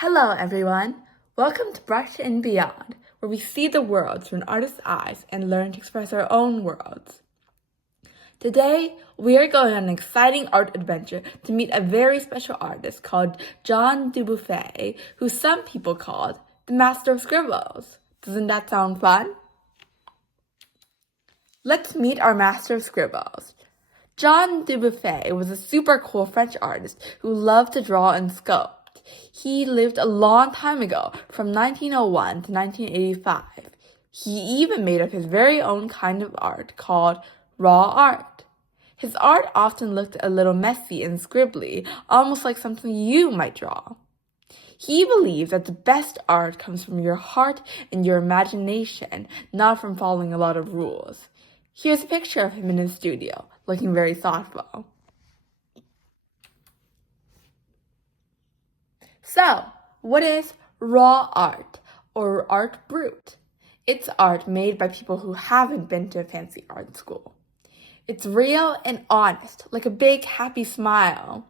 Hello, everyone. Welcome to Brush and Beyond, where we see the world through an artist's eyes and learn to express our own worlds. Today, we are going on an exciting art adventure to meet a very special artist called John Dubuffet, who some people called the Master of Scribbles. Doesn't that sound fun? Let's meet our Master of Scribbles. John Dubuffet was a super cool French artist who loved to draw and sculpt. He lived a long time ago, from 1901 to 1985. He even made up his very own kind of art called raw art. His art often looked a little messy and scribbly, almost like something you might draw. He believed that the best art comes from your heart and your imagination, not from following a lot of rules. Here's a picture of him in his studio, looking very thoughtful. So, what is raw art, or art brut? It's art made by people who haven't been to a fancy art school. It's real and honest, like a big happy smile.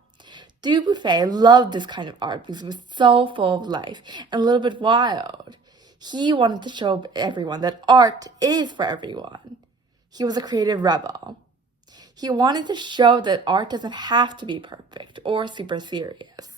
Dubuffet loved this kind of art because it was so full of life and a little bit wild. He wanted to show everyone that art is for everyone. He was a creative rebel. He wanted to show that art doesn't have to be perfect or super serious.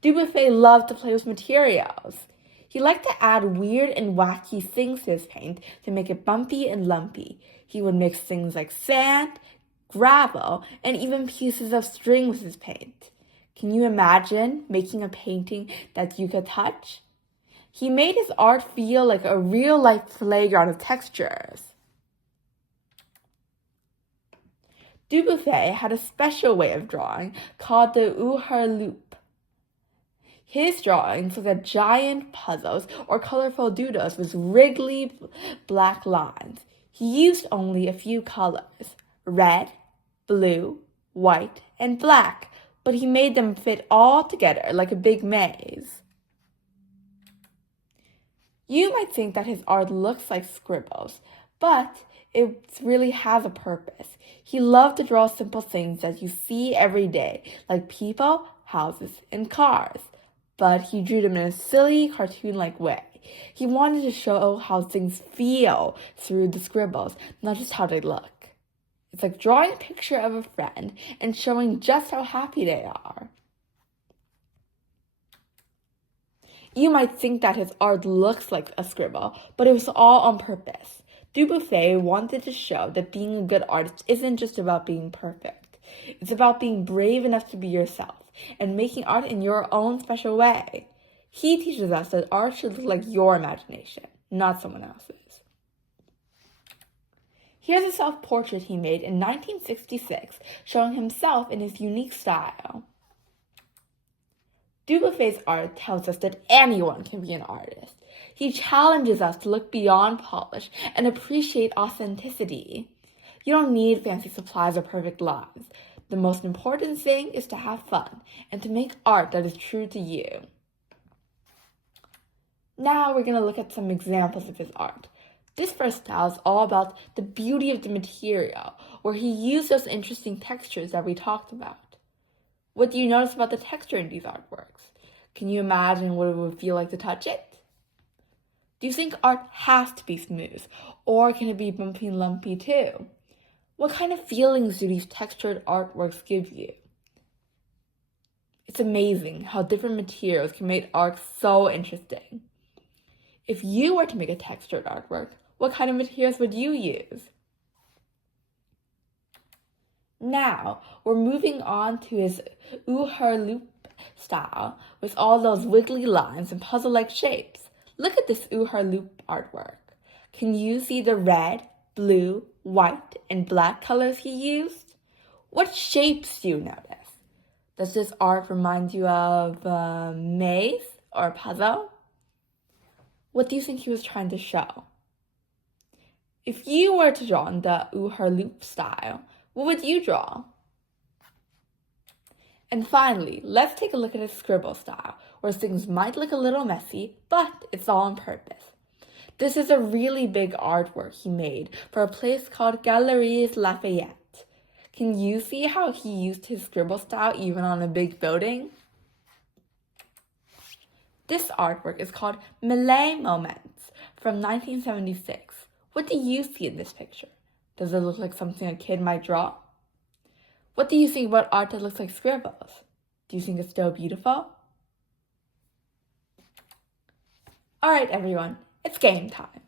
Dubuffet loved to play with materials. He liked to add weird and wacky things to his paint to make it bumpy and lumpy. He would mix things like sand, gravel, and even pieces of string with his paint. Can you imagine making a painting that you could touch? He made his art feel like a real-life playground of textures. Dubuffet had a special way of drawing called the loop. His drawings looked at giant puzzles or colorful doodles with wriggly black lines. He used only a few colors, red, blue, white, and black, but he made them fit all together like a big maze. You might think that his art looks like scribbles, but it really has a purpose. He loved to draw simple things that you see every day, like people, houses, and cars. But he drew them in a silly, cartoon-like way. He wanted to show how things feel through the scribbles, not just how they look. It's like drawing a picture of a friend and showing just how happy they are. You might think that his art looks like a scribble, but it was all on purpose. Dubuffet wanted to show that being a good artist isn't just about being perfect. It's about being brave enough to be yourself and making art in your own special way. He teaches us that art should look like your imagination, not someone else's. Here's a self-portrait he made in 1966, showing himself in his unique style. Dubuffet's art tells us that anyone can be an artist. He challenges us to look beyond polish and appreciate authenticity. You don't need fancy supplies or perfect lines. The most important thing is to have fun and to make art that is true to you. Now we're going to look at some examples of his art. This first style is all about the beauty of the material, where he used those interesting textures that we talked about. What do you notice about the texture in these artworks? Can you imagine what it would feel like to touch it? Do you think art has to be smooth, or can it be bumpy and lumpy too? What kind of feelings do these textured artworks give you? It's amazing how different materials can make art so interesting. If you were to make a textured artwork, what kind of materials would you use? Now, we're moving on to his loop style with all those wiggly lines and puzzle-like shapes. Look at this loop artwork. Can you see the red, blue, white, and black colors he used? What shapes do you notice? Does this art remind you of a maze or a puzzle? What do you think he was trying to show? If you were to draw in the loop style, what would you draw? And finally, let's take a look at his scribble style, where things might look a little messy, but it's all on purpose. This is a really big artwork he made for a place called Galeries Lafayette. Can you see how he used his scribble style even on a big building? This artwork is called Melee Moments from 1976. What do you see in this picture? Does it look like something a kid might draw? What do you think about art that looks like scribbles? Do you think it's still beautiful? Alright everyone, it's game time.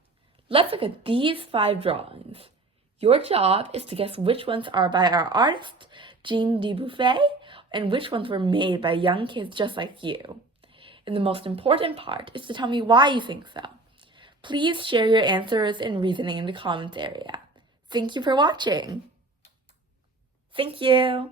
Let's look at these 5 drawings. Your job is to guess which ones are by our artist, Jean Dubuffet, and which ones were made by young kids just like you. And the most important part is to tell me why you think so. Please share your answers and reasoning in the comments area. Thank you for watching. Thank you.